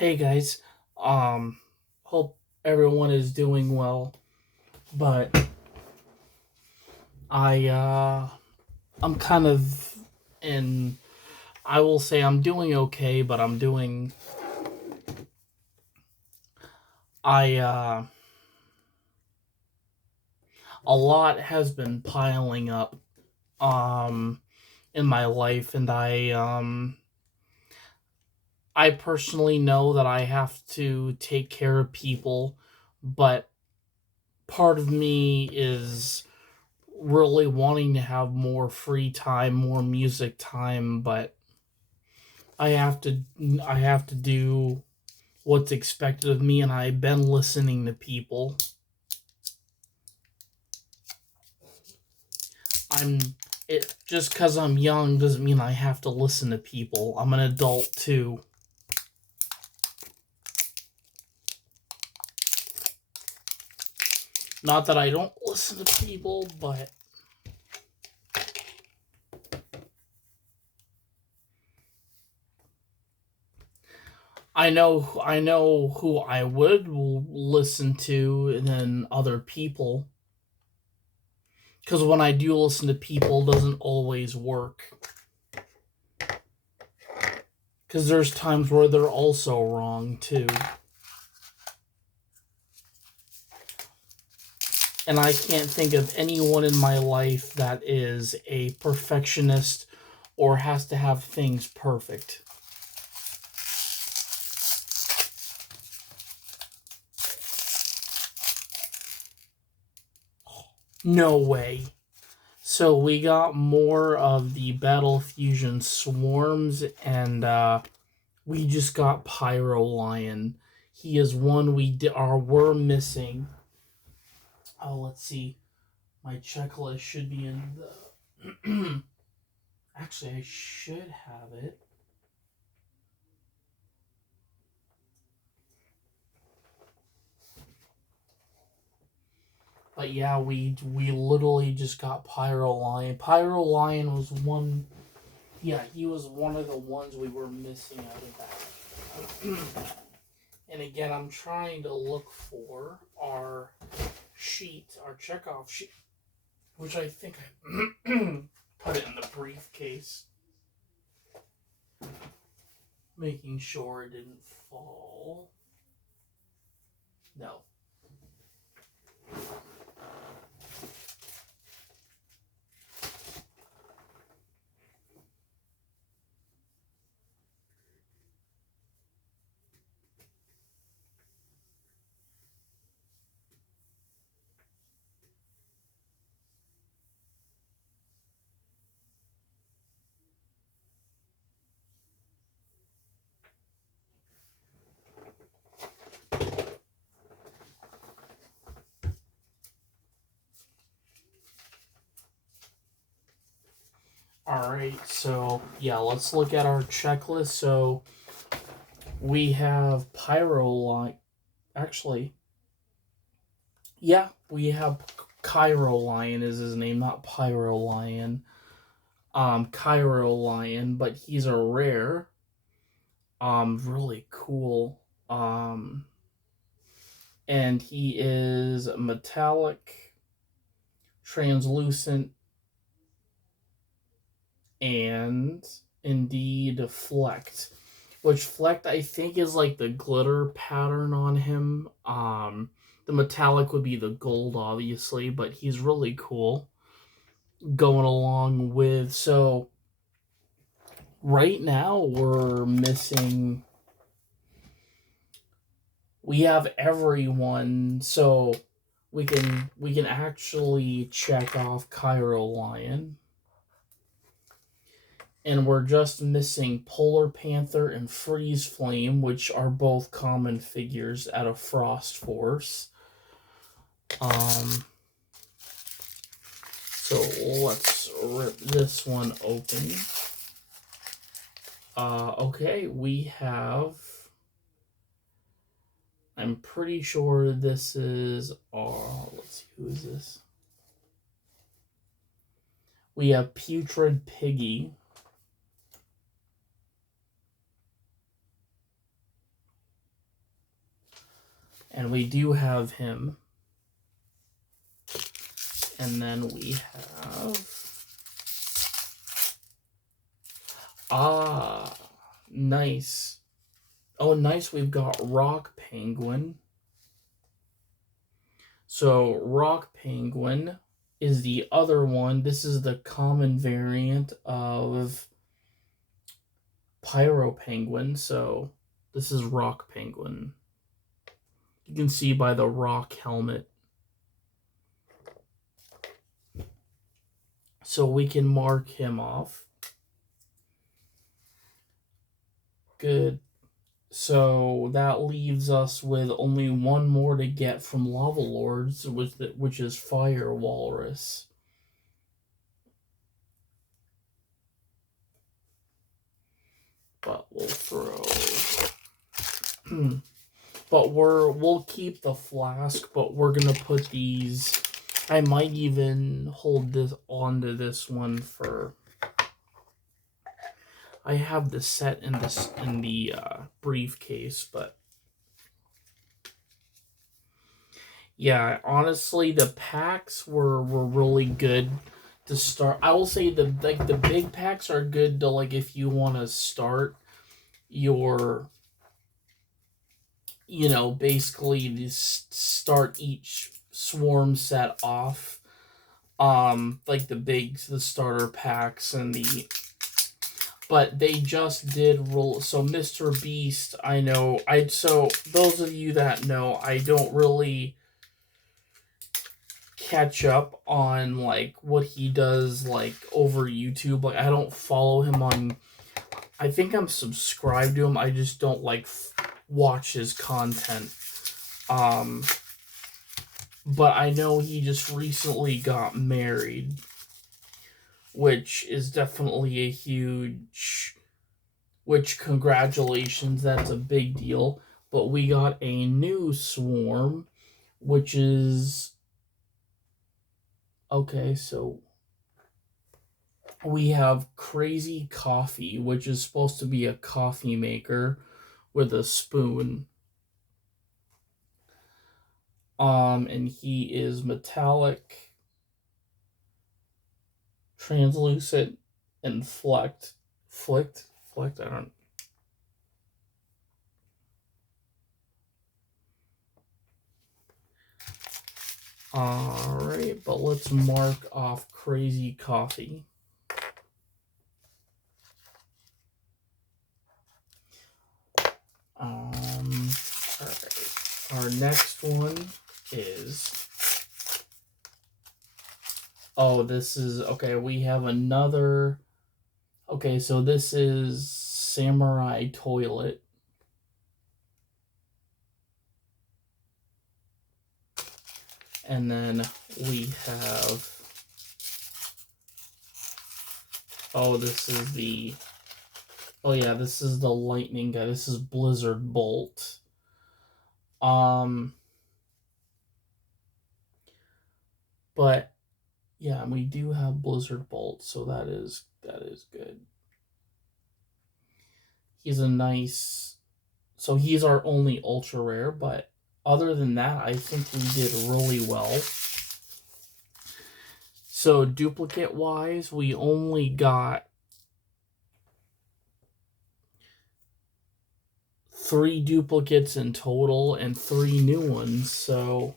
Hey guys, um, hope everyone is doing well. But I, I'm kind of in. I will say I'm doing okay, but I'm doing. I, a lot has been piling up, um, in my life, and I personally know that I have to take care of people, but part of me is really wanting to have more free time, more music time, but I have to I have to do what's expected of me, and I've been listening to people. I'm it just cuz I'm young doesn't mean I have to listen to people. I'm an adult too. Not that I don't listen to people, but I know who I would listen to than other people, because when I do listen to people, it doesn't always work. Because there's times where they're also wrong too. And I can't think of anyone in my life that is a perfectionist or has to have things perfect. No way. So we got more of the Battle Fusion Swarms, and we just got Pyro Lion. He is one we're missing. Oh, let's see. My checklist should be in the. Actually, I should have it. But yeah, we literally just got Pyro Lion. Pyro Lion was one. Yeah, he was one of the ones we were missing out of that. And again, I'm trying to look for our sheet, our checkoff sheet, which I think I put it in the briefcase, making sure it didn't fall. No. Alright, so yeah, let's look at our checklist. So we have Pyro Lion. Actually, yeah, we have Cairo Lion is his name, not Pyro Lion. Cairo Lion, but he's a rare. Really cool. And he is metallic, translucent, and indeed flecked. Which flecked I think is like the glitter pattern on him. The metallic would be the gold, obviously, but he's really cool. Going along with right now we're missing. We have everyone, so we can actually check off Cairo Lion, and we're just missing Polar Panther and Freeze Flame, which are both common figures out of Frost Force. Um, so let's rip this one open. Okay, we have. I'm pretty sure this is our. Let's see, who is this? We have Putrid Piggy. And we do have him. And then we have... Ah, nice. Oh, nice. We've got Rock Penguin. So, Rock Penguin is the other one. This is the common variant of Pyro Penguin. So, this is Rock Penguin. You can see by the rock helmet. So, we can mark him off. Good. So that leaves us with only one more to get from Lava Lords, which is Fire Walrus. But we'll throw. But we'll keep the flask, but we're gonna put these. I might even hold this onto this one for. I have the set in the briefcase, but yeah, honestly, the packs were really good to start. I will say the big packs are good to like if you want to start your, basically just start each swarm set off. Like the starter packs and the. But they just did roll. So Mr. Beast, I know. So those of you that know, I don't really catch up on like what he does like over YouTube. Like I don't follow him on. I think I'm subscribed to him. I just don't like watch his content. But I know he just recently got married, which is definitely a huge, which congratulations, that's a big deal. But we got a new swarm, which is, okay, so we have Crazy Coffee, which is supposed to be a coffee maker with a spoon. And he is metallic, translucent, and flicked, I don't. Alright, but let's mark off Crazy Coffee. Alright. Our next one is... Oh, this is... Okay, we have another... Okay, so this is Samurai Toilet. And then we have... Oh, this is the... Oh yeah, this is the lightning guy. This is Blizzard Bolt. But yeah, we do have Blizzard Bolt, so that is good. He's a nice... So he's our only ultra rare, but other than that, I think we did really well. So duplicate wise, we only got 3 duplicates in total and 3 new ones. So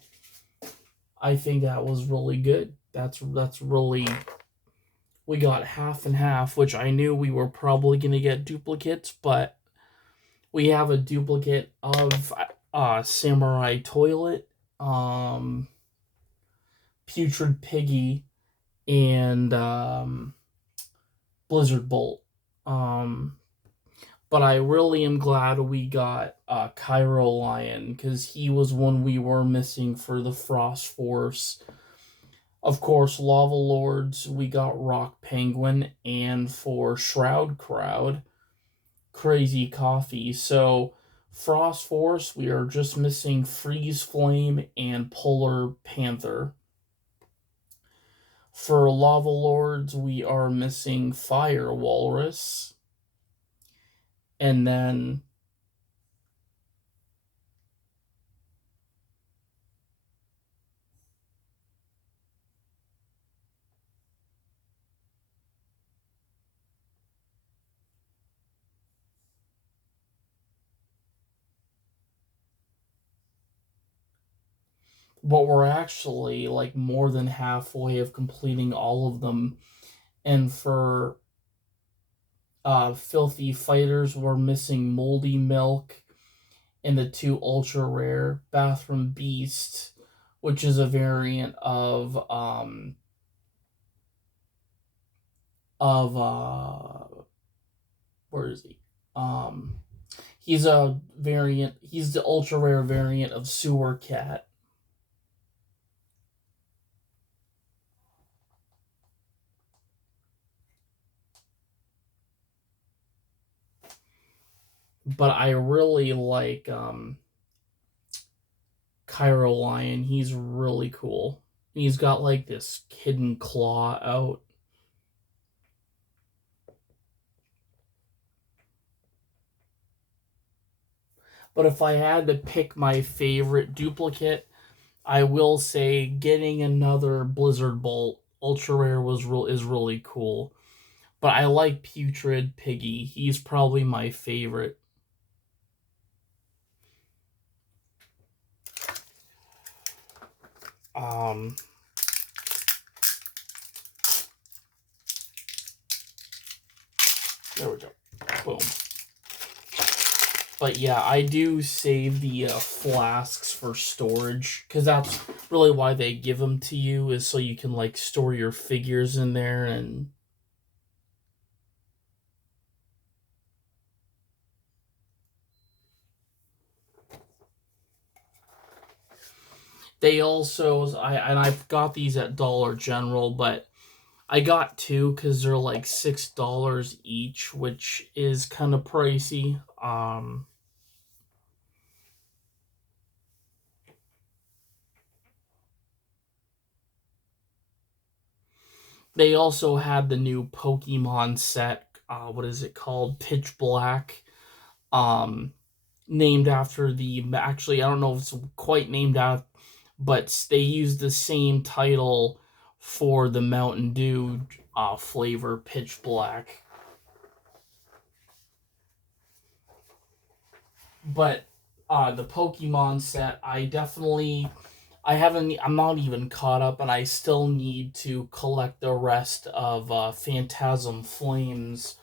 I think that was really good. That's really... We got half and half, which I knew we were probably going to get duplicates, but we have a duplicate of Samurai Toilet, Putrid Piggy, and Blizzard Bolt. But I really am glad we got Cairo Lion, because he was one we were missing for the Frost Force. Of course, Lava Lords, we got Rock Penguin, and for Shroud Crowd, Crazy Coffee. So, Frost Force, we are just missing Freeze Flame and Polar Panther. For Lava Lords, we are missing Fire Walrus. And then but we're actually like more than halfway of completing all of them. And for Filthy Fighters, we're missing Moldy Milk and the two ultra rare Bathroom Beast, which is a variant of where is he? Um he's a variant, he's the ultra rare variant of Sewer Cat. But I really like Cairo Lion. He's really cool. He's got like this hidden claw out. But if I had to pick my favorite duplicate, I will say getting another Blizzard Bolt ultra rare is really cool. But I like Putrid Piggy. He's probably my favorite. Um, there we go. Boom. But yeah, I do save the flasks for storage because that's really why they give them to you, is so you can like store your figures in there. And they also, I've got these at Dollar General, but I got two because they're like $6 each, which is kind of pricey. They also had the new Pokemon set. What is it called? Pitch Black. Um, Named after the, actually I don't know if it's quite named after, but they used the same title for the Mountain Dew flavor, Pitch Black. But the Pokemon set, I'm not even caught up, and I still need to collect the rest of Phantasm Flames.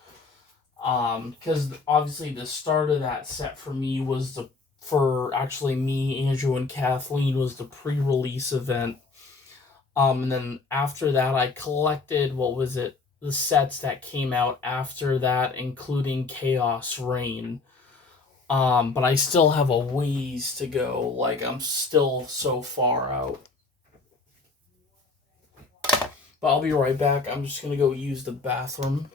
Because obviously the start of that set for me was for actually me, Andrew, and Kathleen, was the pre-release event. And then after that, I collected, what was it, the sets that came out after that, including Chaos Reign. But I still have a ways to go. Like, I'm still so far out. But I'll be right back. I'm just gonna go use the bathroom.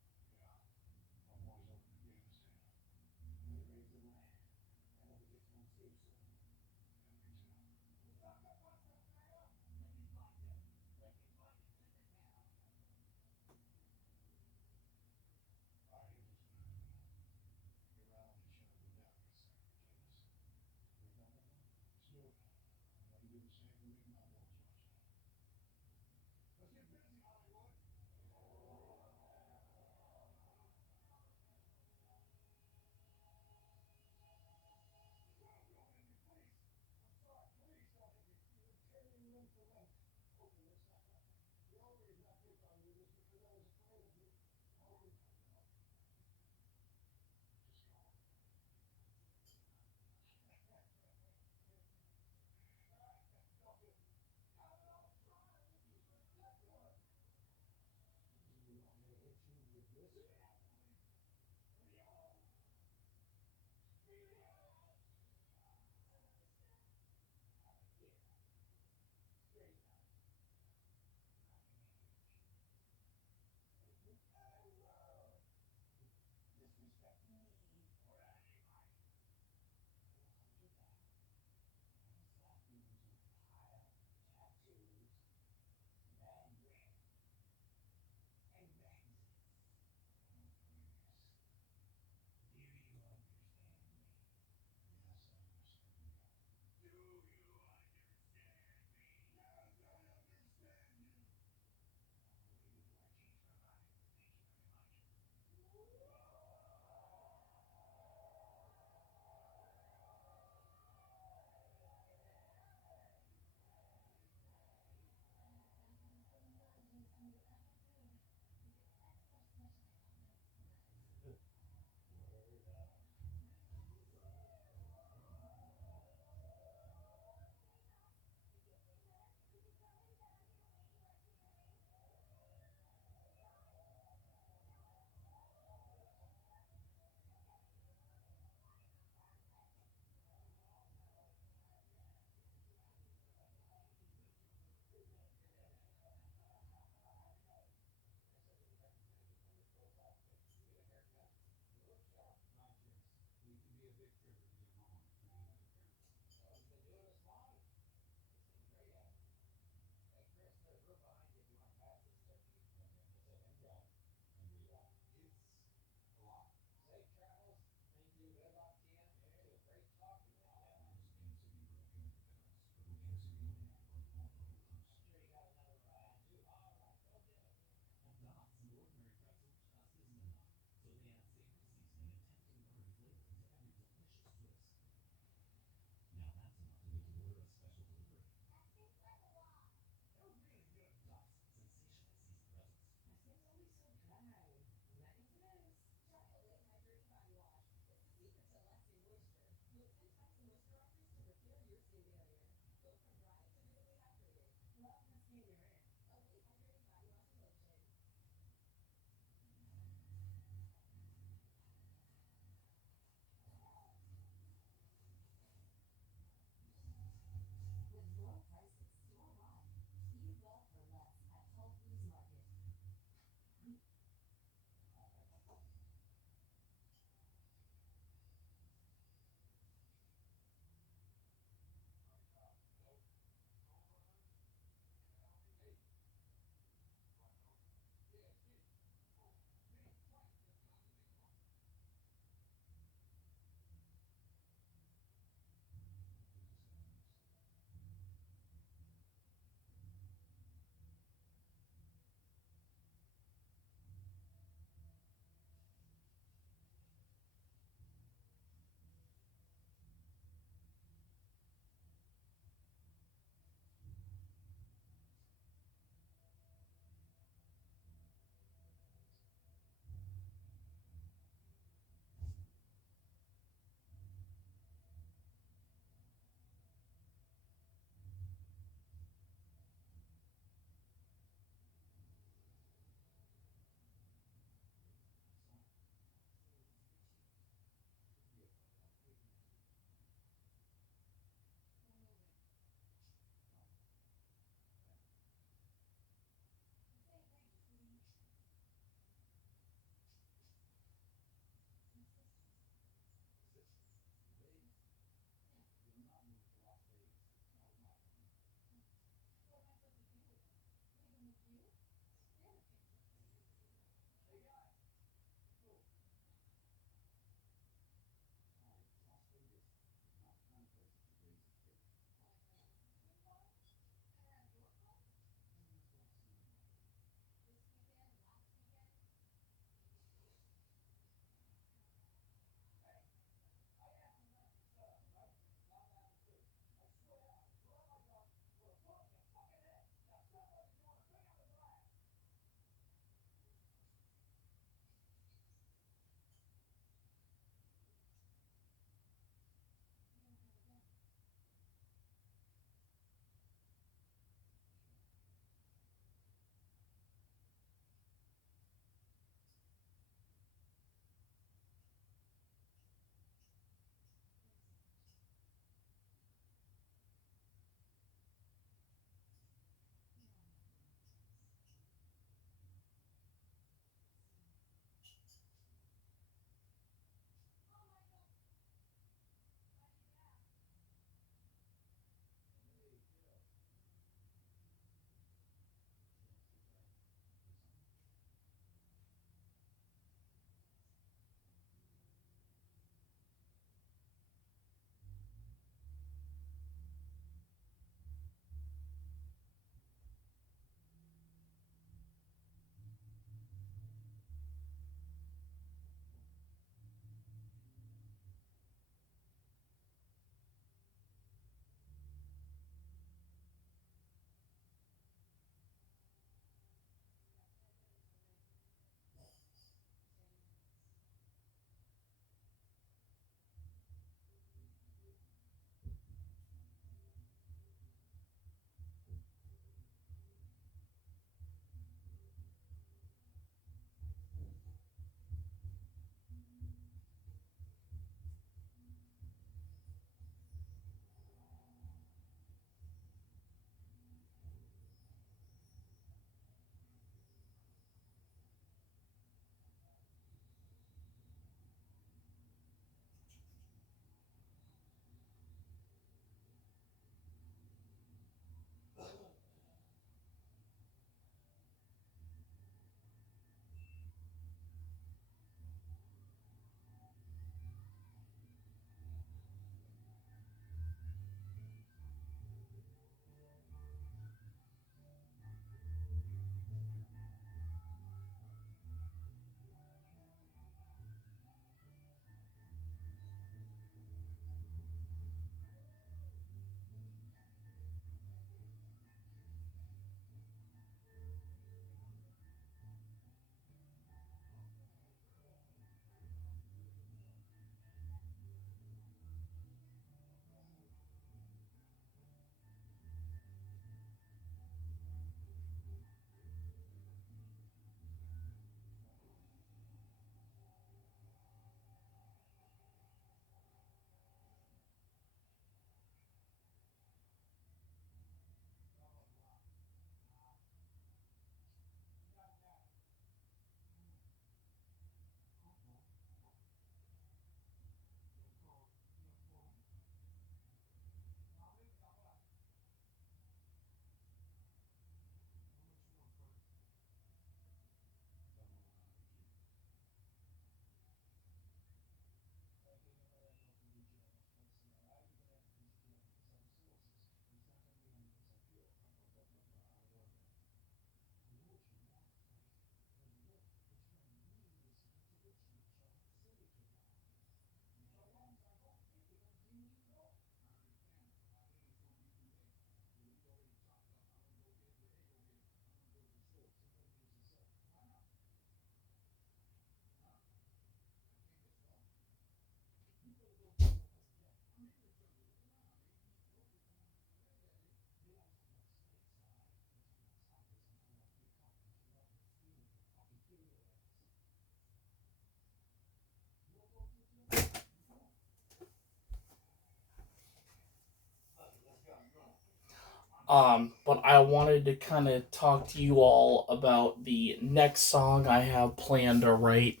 But I wanted to kind of talk to you all about the next song I have planned to write.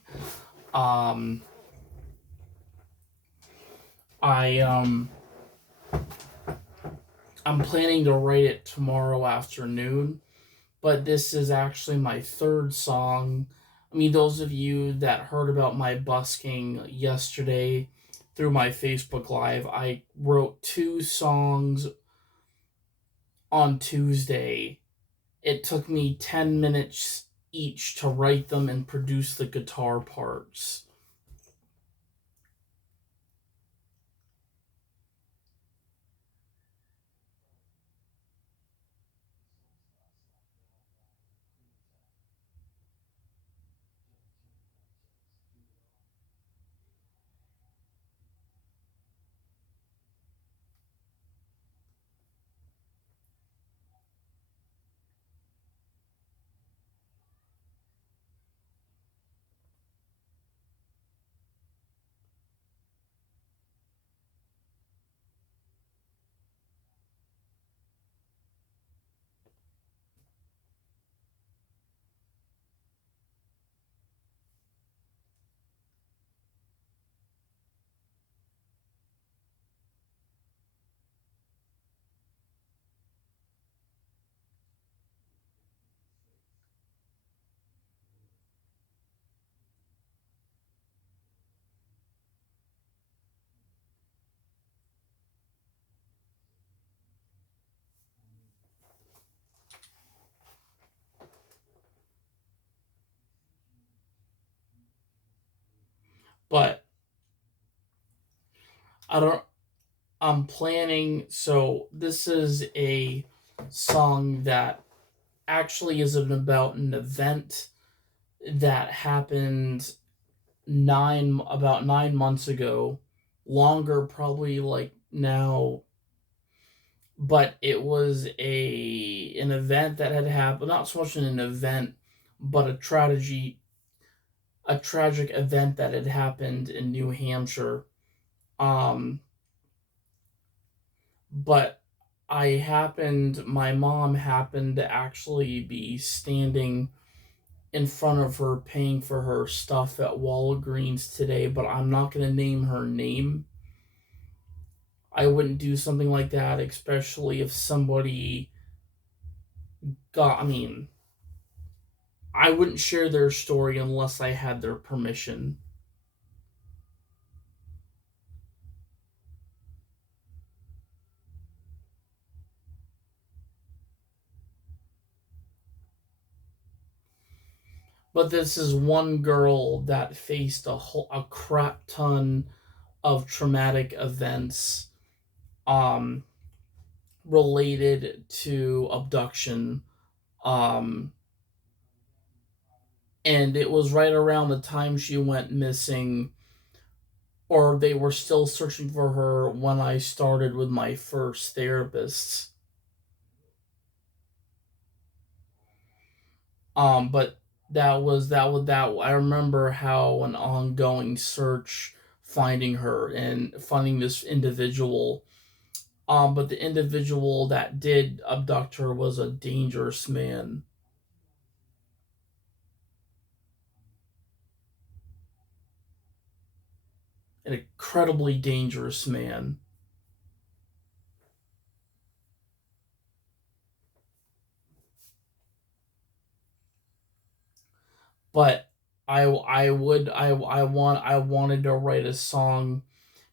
Um, I I'm planning to write it tomorrow afternoon, but this is actually my third song. I mean, those of you that heard about my busking yesterday through my Facebook Live, I wrote two songs on Tuesday. It took me 10 minutes each to write them and produce the guitar parts. But I don't I'm planning so this is a song that actually isn't about an event that happened 9 months ago, longer probably like now, but it was an event that had happened, not so much an event, but a tragic event that had happened in New Hampshire. Um, but my mom happened to actually be standing in front of her paying for her stuff at Walgreens today, but I'm not going to name her name. I wouldn't do something like that, especially if somebody got, I mean, I wouldn't share their story unless I had their permission. But this is one girl that faced a crap ton of traumatic events um, related to abduction. Um, and it was right around the time she went missing, or they were still searching for her when I started with my first therapist. But that I remember how an ongoing search finding her and finding this individual. But the individual that did abduct her was a dangerous man, an incredibly dangerous man. But I wanted to write a song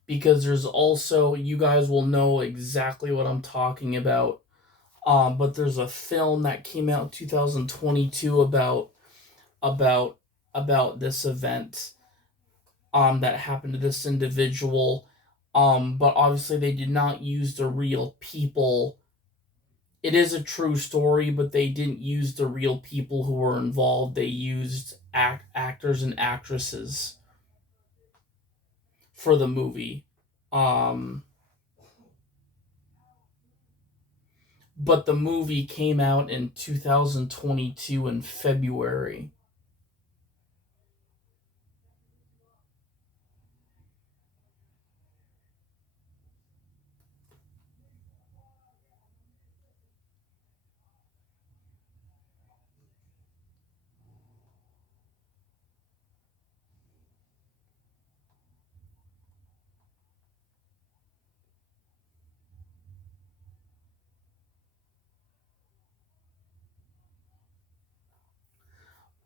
because there's also, you guys will know exactly what I'm talking about. But there's a film that came out in 2022 about about this event that happened to this individual. But obviously they did not use the real people. It is a true story, but they didn't use the real people who were involved. They used actors and actresses for the movie. Um, but the movie came out in 2022 in February.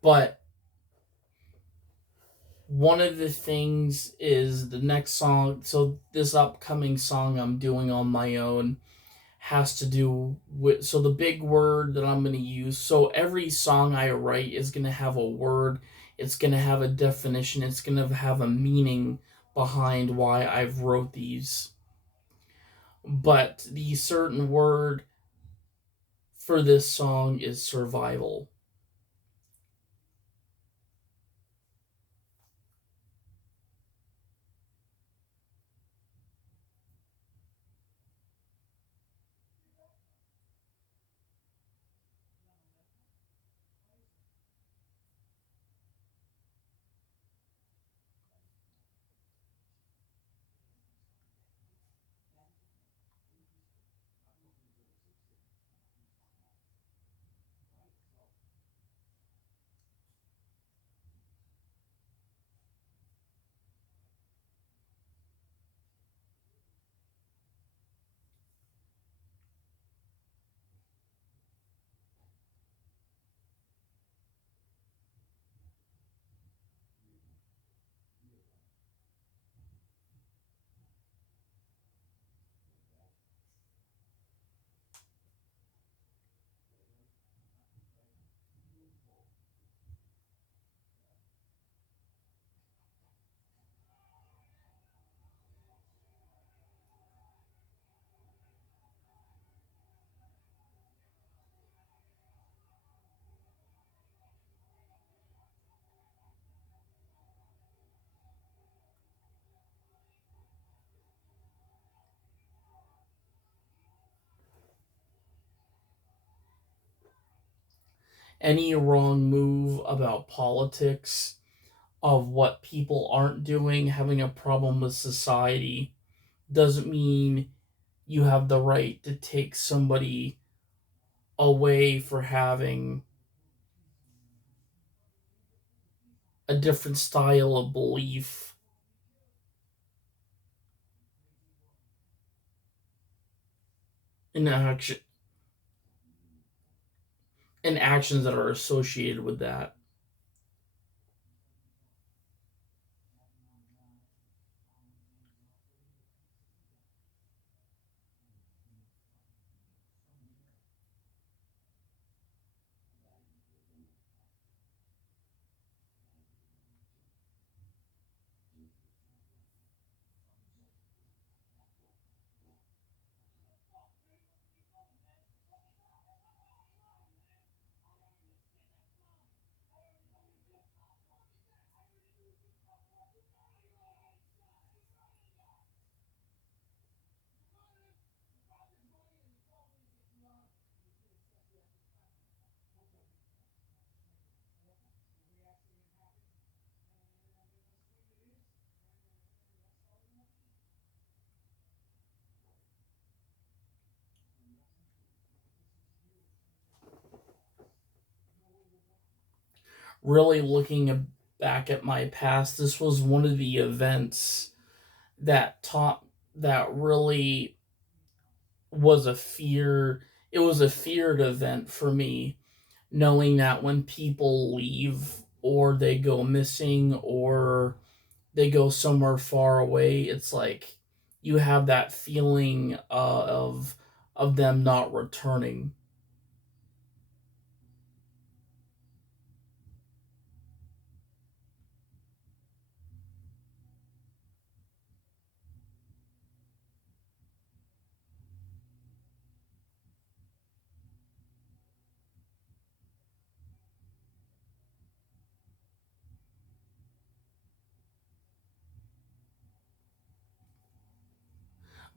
But one of the things is the next song. So this upcoming song I'm doing on my own has to do with, so the big word that I'm going to use. So every song I write is going to have a word, it's going to have a definition, it's going to have a meaning behind why I've wrote these. But the certain word for this song is survival. Any wrong move about politics, of what people aren't doing, having a problem with society, doesn't mean you have the right to take somebody away for having a different style of belief and action and actions that are associated with that. Really looking back at my past, this was one of the events that taught that really was a fear. It was a feared event for me, knowing that when people leave or they go missing or they go somewhere far away, it's like you have that feeling of them not returning.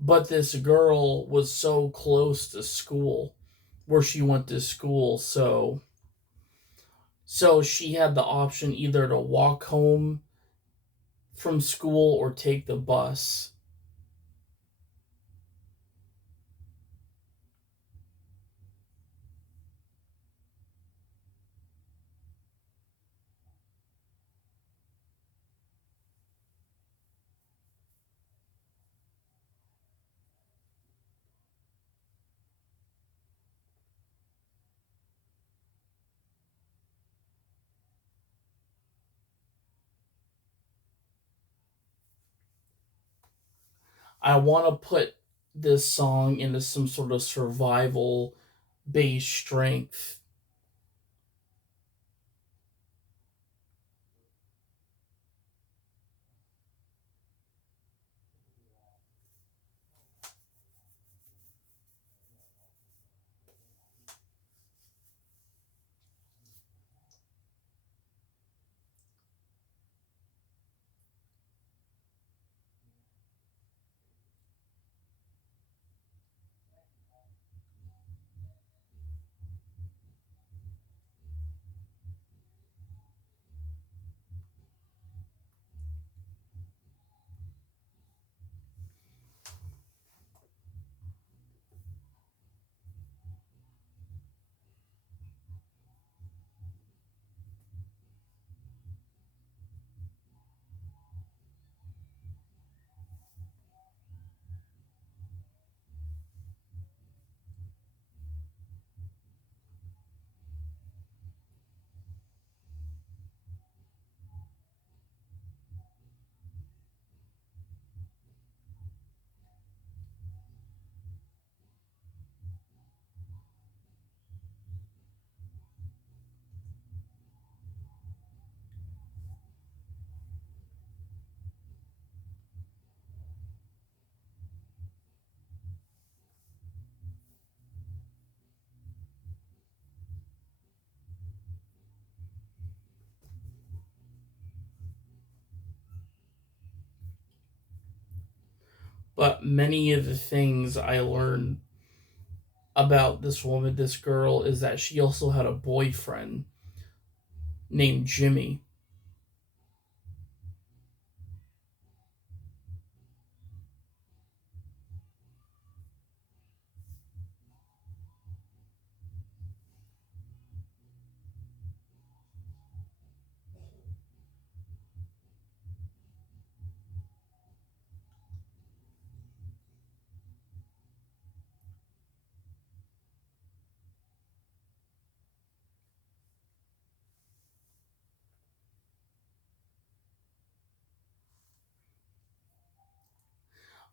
But this girl was so close to school, where she went to school, so she had the option either to walk home from school or take the bus. I want to put this song into some sort of survival based strength. But many of the things I learned about this woman, this girl, is that she also had a boyfriend named Jimmy.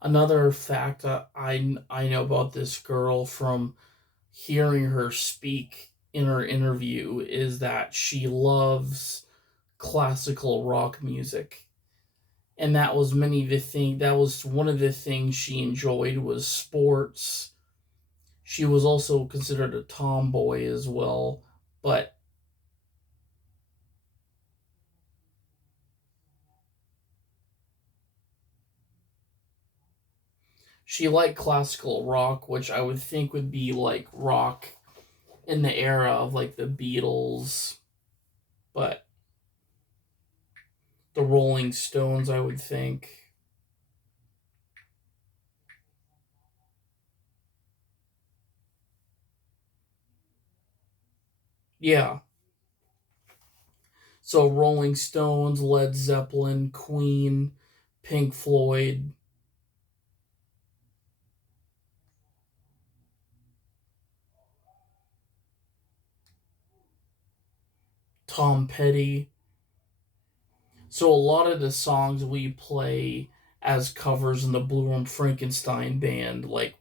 Another fact I know about this girl from hearing her speak in her interview is that she loves classical rock music. And that was one of the things she enjoyed was sports. She was also considered a tomboy as well, but she liked classical rock, which I would think would be like rock in the era of like the Beatles, but the Rolling Stones, I would think. Yeah. So Rolling Stones, Led Zeppelin, Queen, Pink Floyd, Tom Petty. So a lot of the songs we play as covers in the Blue Room Frankenstein band, like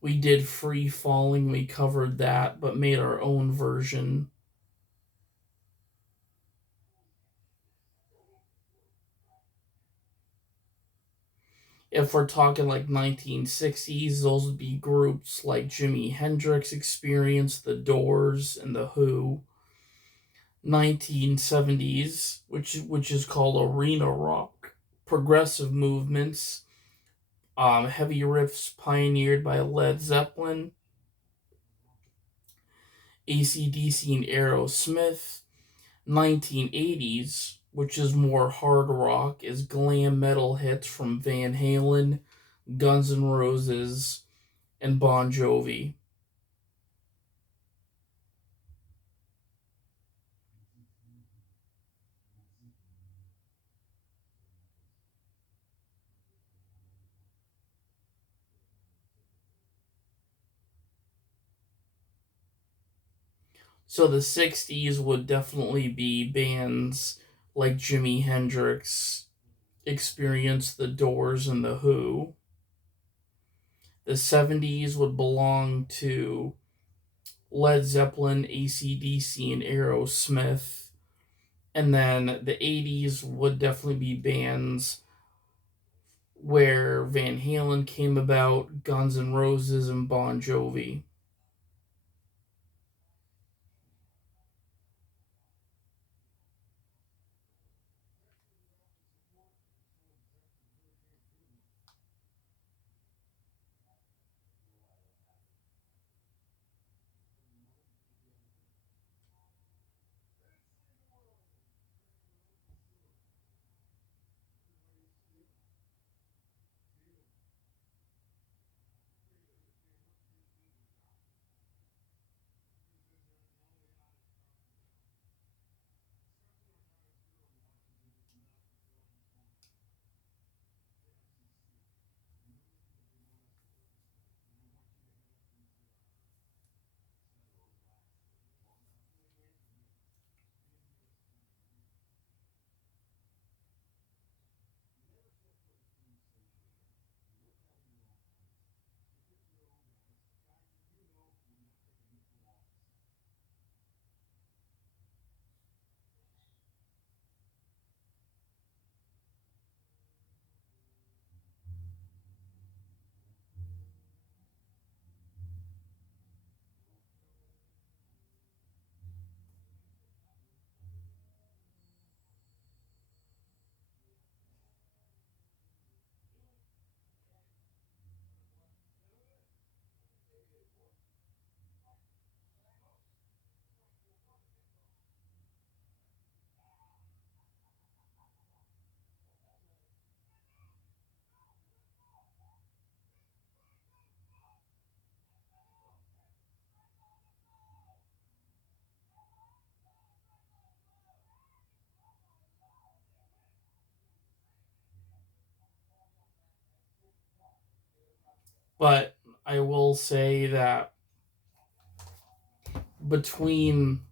we did Free Falling, we covered that, but made our own version. If we're talking like 1960s, those would be groups like Jimi Hendrix Experience, The Doors, and The Who. 1970s, which is called arena rock, progressive movements, heavy riffs pioneered by Led Zeppelin, AC/DC, and Aerosmith. 1980s, which is more hard rock, is glam metal hits from Van Halen, Guns N' Roses, and Bon Jovi. So the 60s would definitely be bands like Jimi Hendrix, Experience, The Doors, and The Who. The 70s would belong to Led Zeppelin, AC/DC, and Aerosmith. And then the 80s would definitely be bands where Van Halen came about, Guns N' Roses, and Bon Jovi. But I will say that between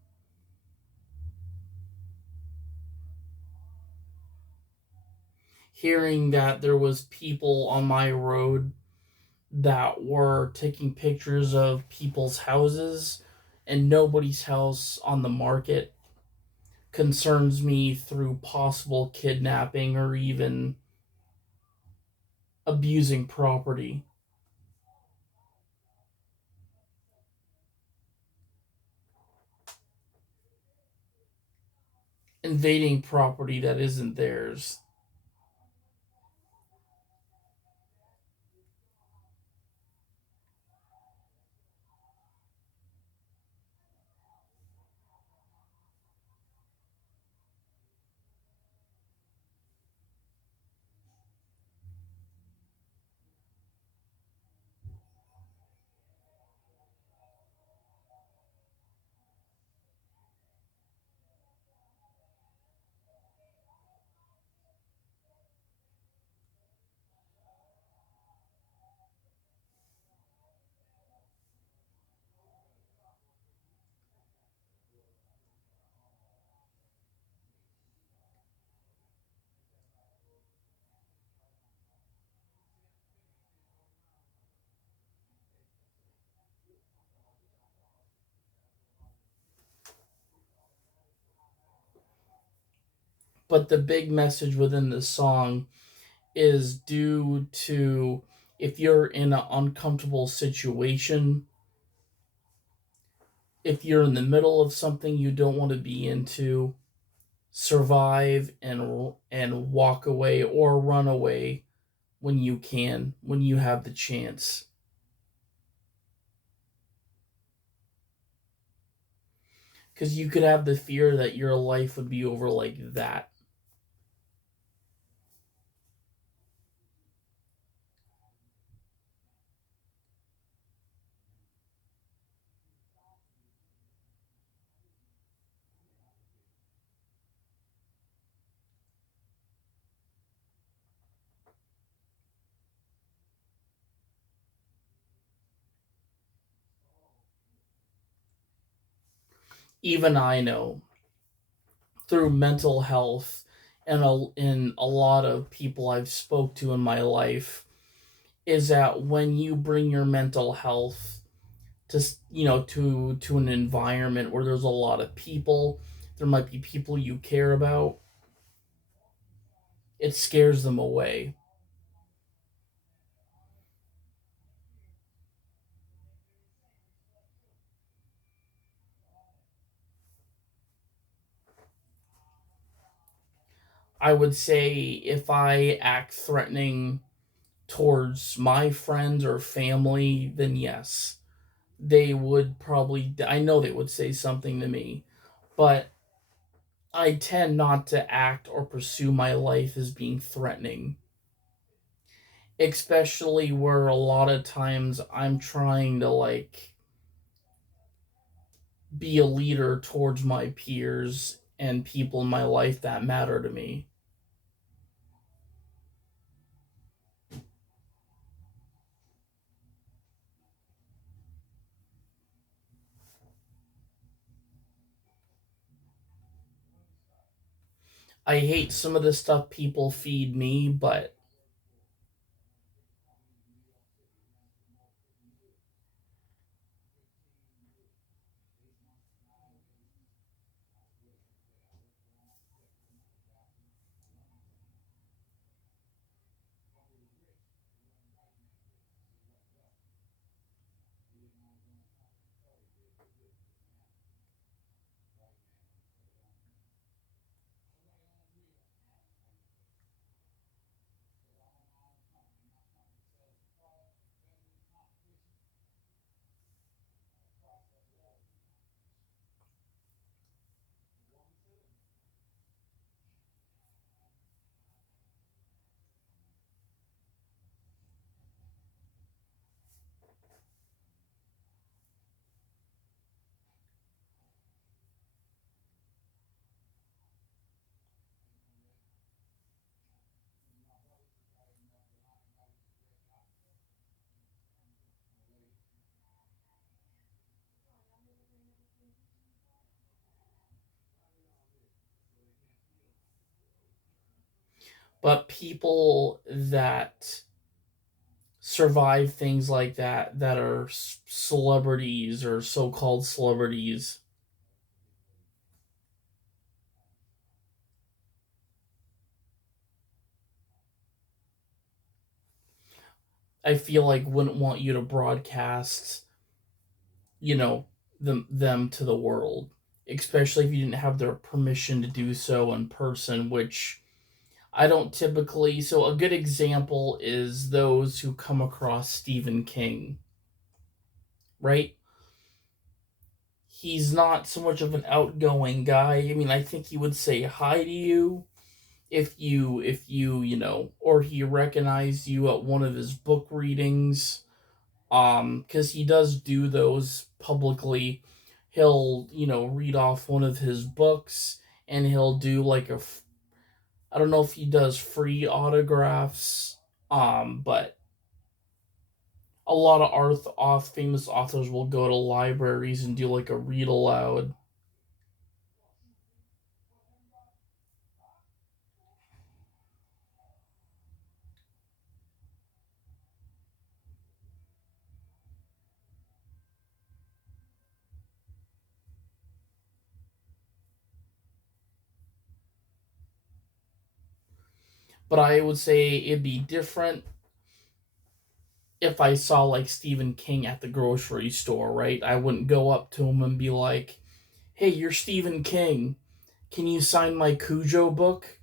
hearing that there was people on my road that were taking pictures of people's houses and nobody's house on the market concerns me through possible kidnapping or even abusing property, invading property that isn't theirs. But the big message within this song is due to if you're in an uncomfortable situation, if you're in the middle of something you don't want to be into, survive and walk away or run away when you can, when you have the chance. Because you could have the fear that your life would be over like that. Even I know through mental health and in a lot of people I've spoke to in my life, is that when you bring your mental health to to an environment where there's a lot of people, there might be people you care about, it scares them away. I would say if I act threatening towards my friends or family, then yes, they would probably, I know they would say something to me, but I tend not to act or pursue my life as being threatening, especially where a lot of times I'm trying to be a leader towards my peers and people in my life that matter to me. I hate some of the stuff people feed me, but people that survive things like that are celebrities or so-called celebrities, I feel like wouldn't want you to broadcast, you know, them to the world, especially if you didn't have their permission to do so in person, which I don't typically. So a good example is those who come across Stephen King, right? He's not so much of an outgoing guy. I mean, I think he would say hi to you if you or he recognized you at one of his book readings, because he does do those publicly. He'll read off one of his books, and he'll do like I don't know if he does free autographs, but a lot of famous authors will go to libraries and do like a read aloud. But I would say it'd be different if I saw like Stephen King at the grocery store, right? I wouldn't go up to him and be like, "Hey, you're Stephen King. Can you sign my Cujo book?"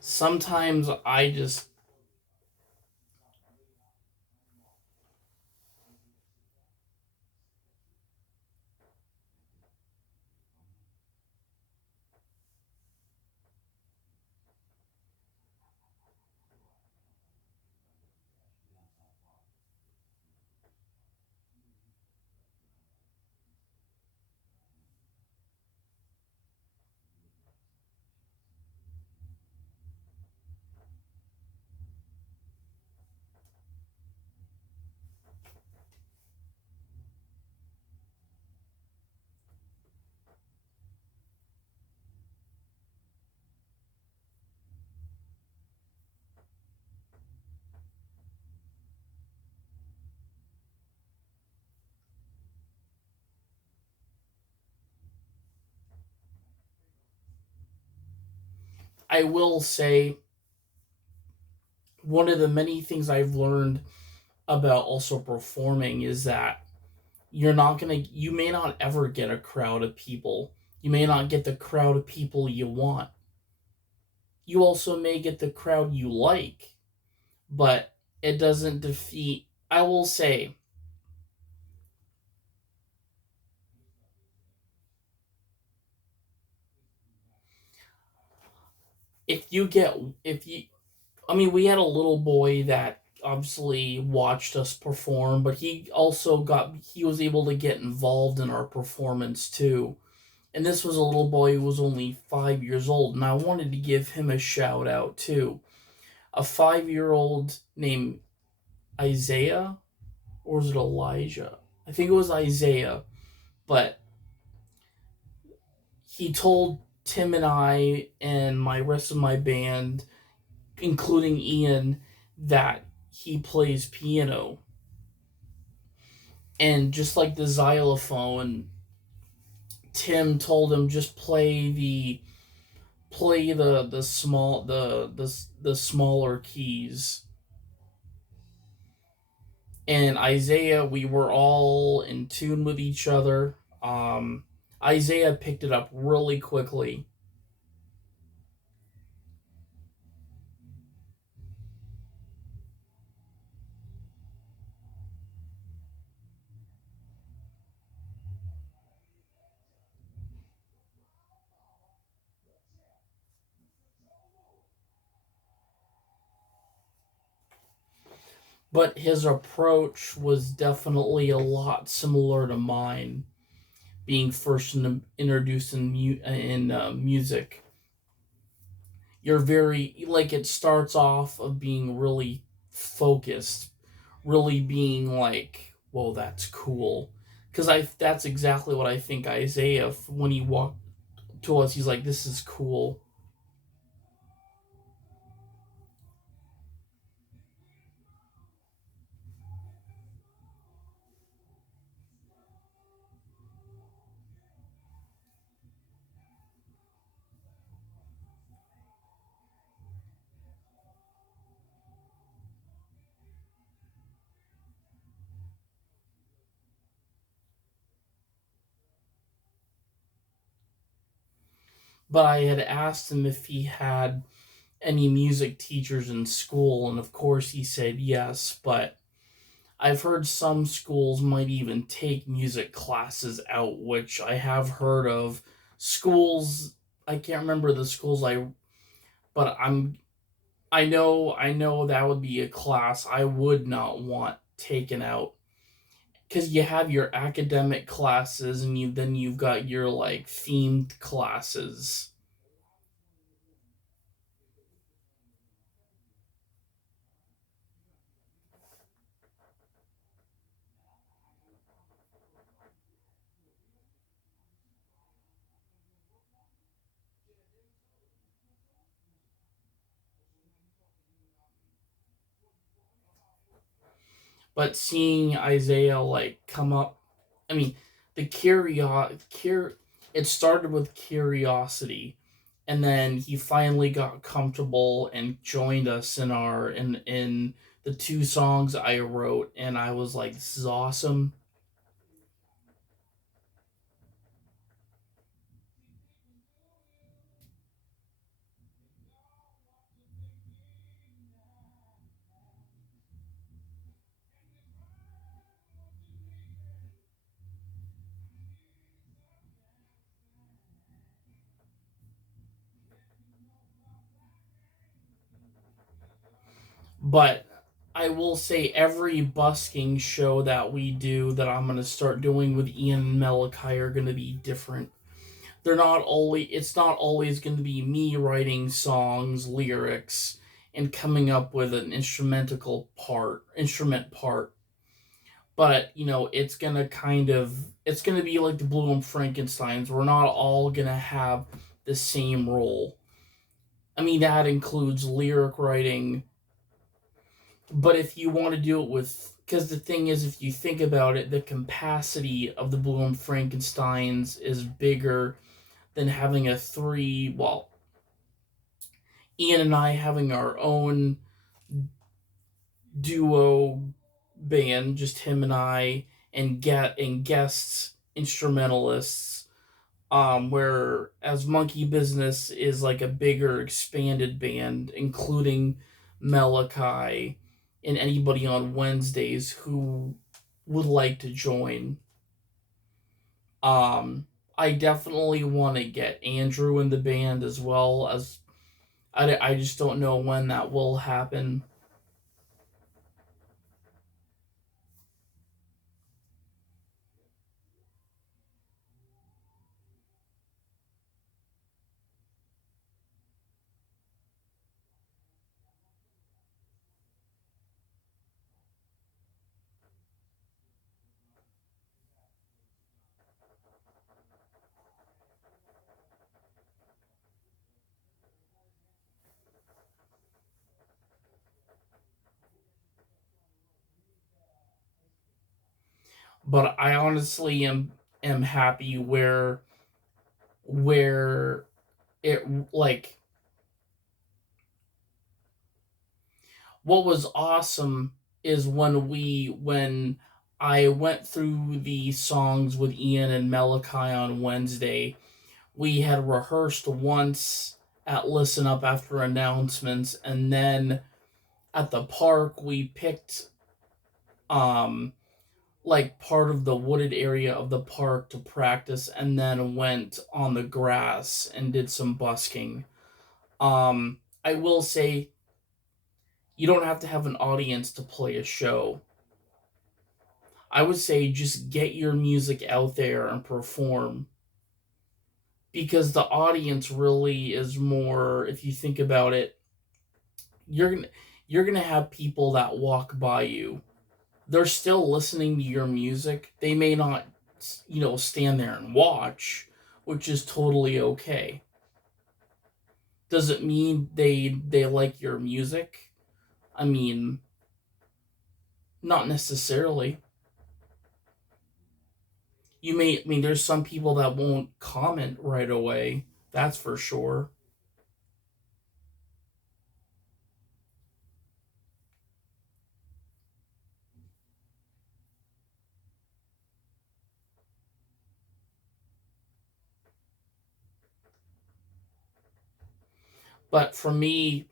Sometimes I just I will say one of the many things I've learned about also performing is that you may not ever get a crowd of people. You may not get the crowd of people you want. You also may get the crowd you like, but it doesn't defeat. I will say, if you get, if you, I mean, we had a little boy that obviously watched us perform, but he was able to get involved in our performance too. And this was a little boy who was only 5 years old, and I wanted to give him a shout out too. A 5 year old named Isaiah, or was it Elijah? I think it was Isaiah, but he told Tim and I and my rest of my band, including Ian, that he plays piano. And just like the xylophone, Tim told him just play the smaller keys. And Isaiah, we were all in tune with each other. Isaiah picked it up really quickly. But his approach was definitely a lot similar to mine, being first introduced in music. You're very like it starts off of being really focused, really being like, "Whoa, that's cool," because I that's exactly what I think Isaiah when he walked to us, he's like, "This is cool." But I had asked him if he had any music teachers in school, and of course he said yes, but I've heard some schools might even take music classes out, which I have heard of. Schools, I can't remember the schools but I know that would be a class I would not want taken out because you have your academic classes and you've got your like themed classes. But seeing Isaiah like come up, I mean, the it started with curiosity, and then he finally got comfortable and joined us in the two songs I wrote, and I was like, this is awesome. But I will say every busking show that we do that I'm gonna start doing with Ian and Malachi are gonna be different. They're not always It's not always gonna be me writing songs, lyrics, and coming up with an instrument part. But it's gonna be like the Blue and Frankensteins. We're not all gonna have the same role. I mean that includes lyric writing, but if you want to do it with, because the thing is, if you think about it, the capacity of the Bloom Frankensteins is bigger than having a three. Well, Ian and I having our own duo band, just him and I, and guests instrumentalists. Where as Monkey Business is like a bigger expanded band, including Malachi and anybody on Wednesdays who would like to join. Um, I definitely want to get Andrew in the band as well as I just don't know when that will happen. But I honestly am happy where it like what was awesome is when I went through the songs with Ian and Malachi on Wednesday. We had rehearsed once at Listen Up after announcements, and then at the park we picked um like part of the wooded area of the park to practice, and then went on the grass and did some busking. I will say you don't have to have an audience to play a show. I would say just get your music out there and perform, because the audience really is more, if you think about it, you're gonna you're gonna have people that walk by you. They're still listening to your music. They may not, stand there and watch, which is totally okay. Does it mean they like your music? I mean, not necessarily. I mean, there's some people that won't comment right away. That's for sure. But for me,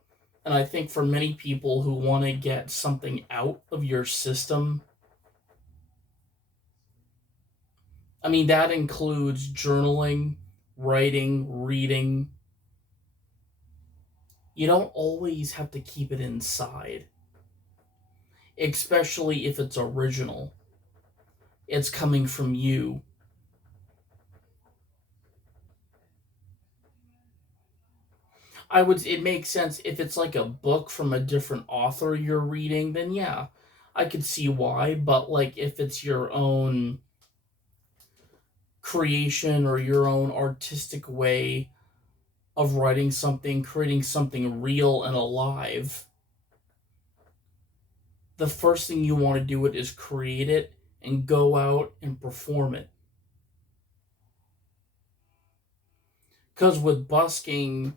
and I think for many people who want to get something out of your system, I mean, that includes journaling, writing, reading. You don't always have to keep it inside, especially if it's original. It's coming from you. It makes sense if it's like a book from a different author you're reading, then yeah, I could see why. But like if it's your own creation or your own artistic way of writing something, creating something real and alive, the first thing you want to do it is create it and go out and perform it. Because with busking,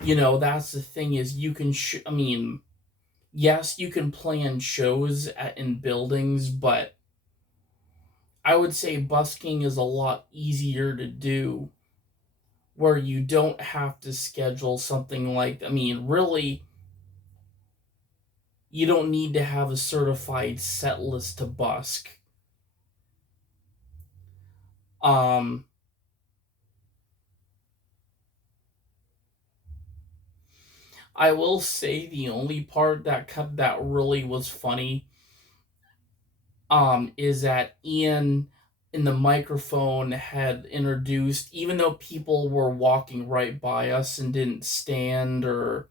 that's the thing is you can. I mean, yes, you can plan shows in buildings, but I would say busking is a lot easier to do, where you don't have to schedule something like. I mean, really, you don't need to have a certified set list to busk. Um, I will say the only part that really was funny is that Ian in the microphone had introduced, even though people were walking right by us and didn't stand or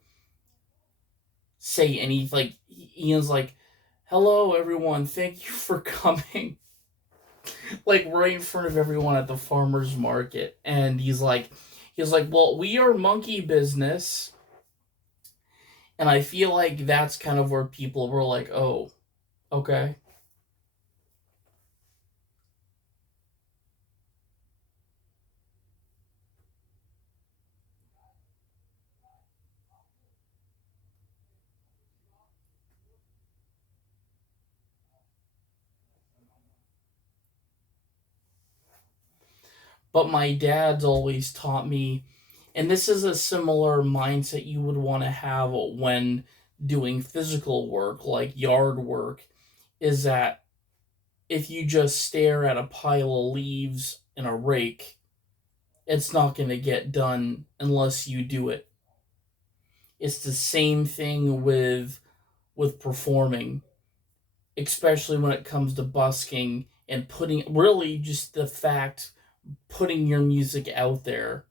say anything, like Ian's like, "Hello, everyone, thank you for coming," like right in front of everyone at the farmers market, and he's like, "Well, we are Monkey Business," and I feel like that's kind of where people were like, "Oh, okay." But my dad's always taught me, and this is a similar mindset you would want to have when doing physical work, like yard work, is that if you just stare at a pile of leaves in a rake, it's not going to get done unless you do it. It's the same thing with performing, especially when it comes to busking and putting, really just the fact, putting your music out there,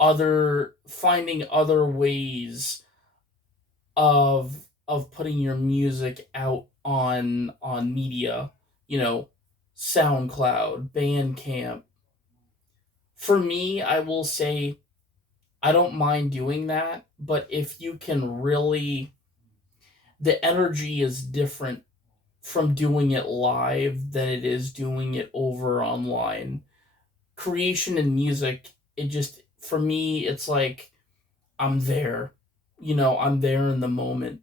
other finding other ways of putting your music out on media, you know, SoundCloud, Bandcamp. For me, I will say I don't mind doing that, but if you can really, the energy is different from doing it live than it is doing it over online. Creation and music, it just, for me, it's like I'm there. I'm there in the moment.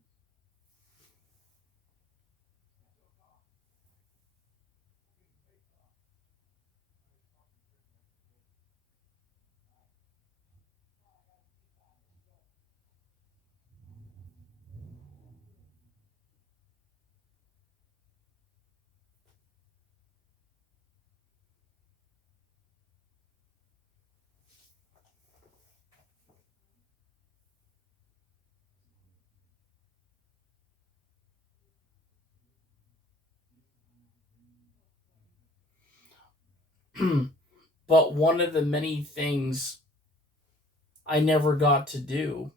But one of the many things I never got to do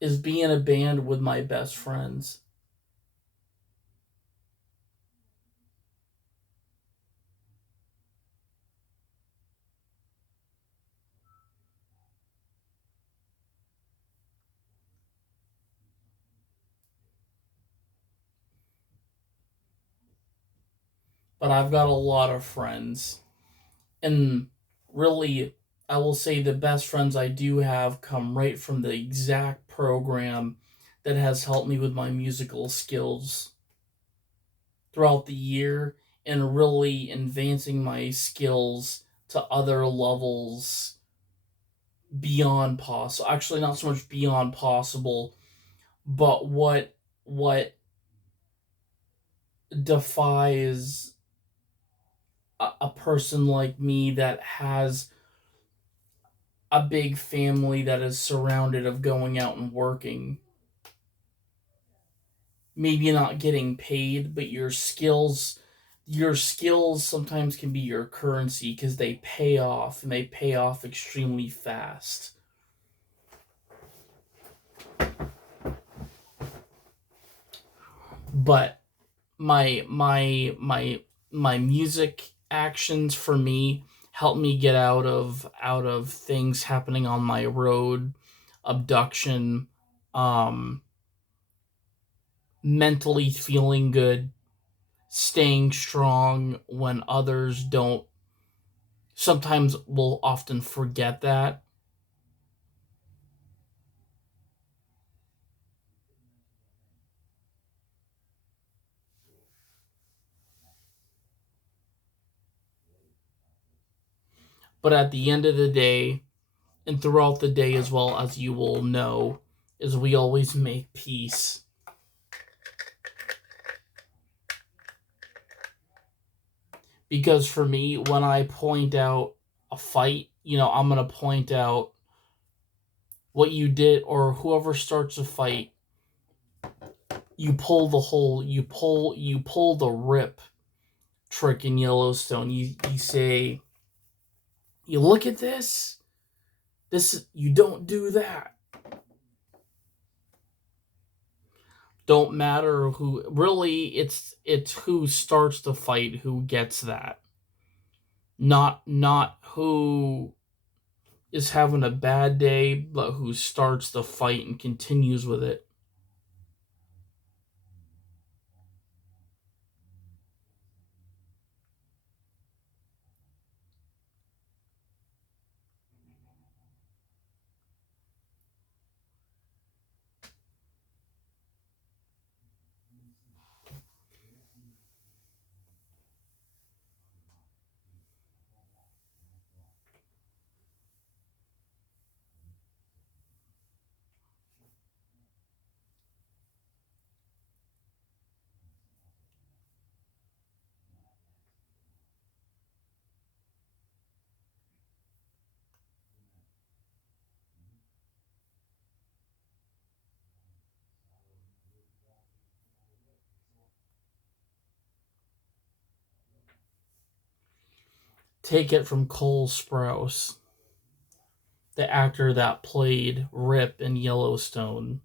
is be in a band with my best friends. But I've got a lot of friends. And really, I will say the best friends I do have come right from the exact program that has helped me with my musical skills throughout the year and really advancing my skills to other levels beyond possible. Actually, not so much beyond possible, but what defies a person like me that has a big family that is surrounded of going out and working, maybe not getting paid, but your skills sometimes can be your currency because they pay off and they pay off extremely fast. But my music actions for me help me get out of things happening on my road, abduction, um mentally feeling good, staying strong when others don't, sometimes will often forget that. But at the end of the day, and throughout the day as well, as you will know, is we always make peace. Because for me, when I point out a fight, I'm going to point out what you did, or whoever starts a fight, you pull the rip trick in Yellowstone. You say, you look at this, you don't do that. Don't matter who, really, it's who starts the fight who gets that. Not who is having a bad day, but who starts the fight and continues with it. take it from Cole Sprouse, the actor that played Rip in Yellowstone.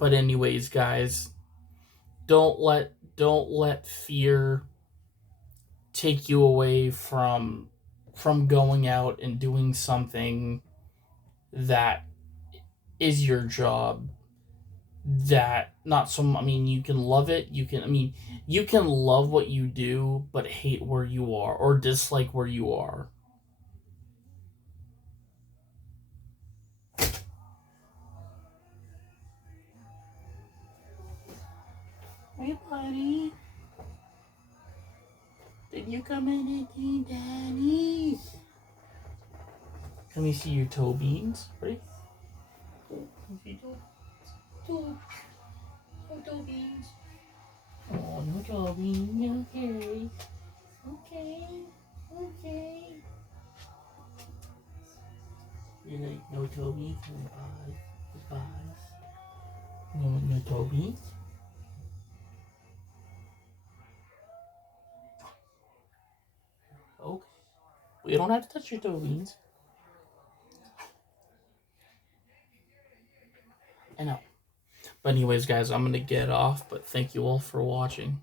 But anyways, guys, don't let fear take you away from going out and doing something that is your job. That not some I mean, you can love it, you can love what you do but hate where you are or dislike where you are. Hey buddy, did you come in and see Daddy? Let me see your toe beans. Ready? Let me see toe beans. Oh, no toe beans. Okay. Okay. Okay. You like no toe beans? Goodbye. Goodbye. No toe beans? Okay. We don't have to touch your toe beans. I know. But anyways, guys, I'm going to get off. But thank you all for watching.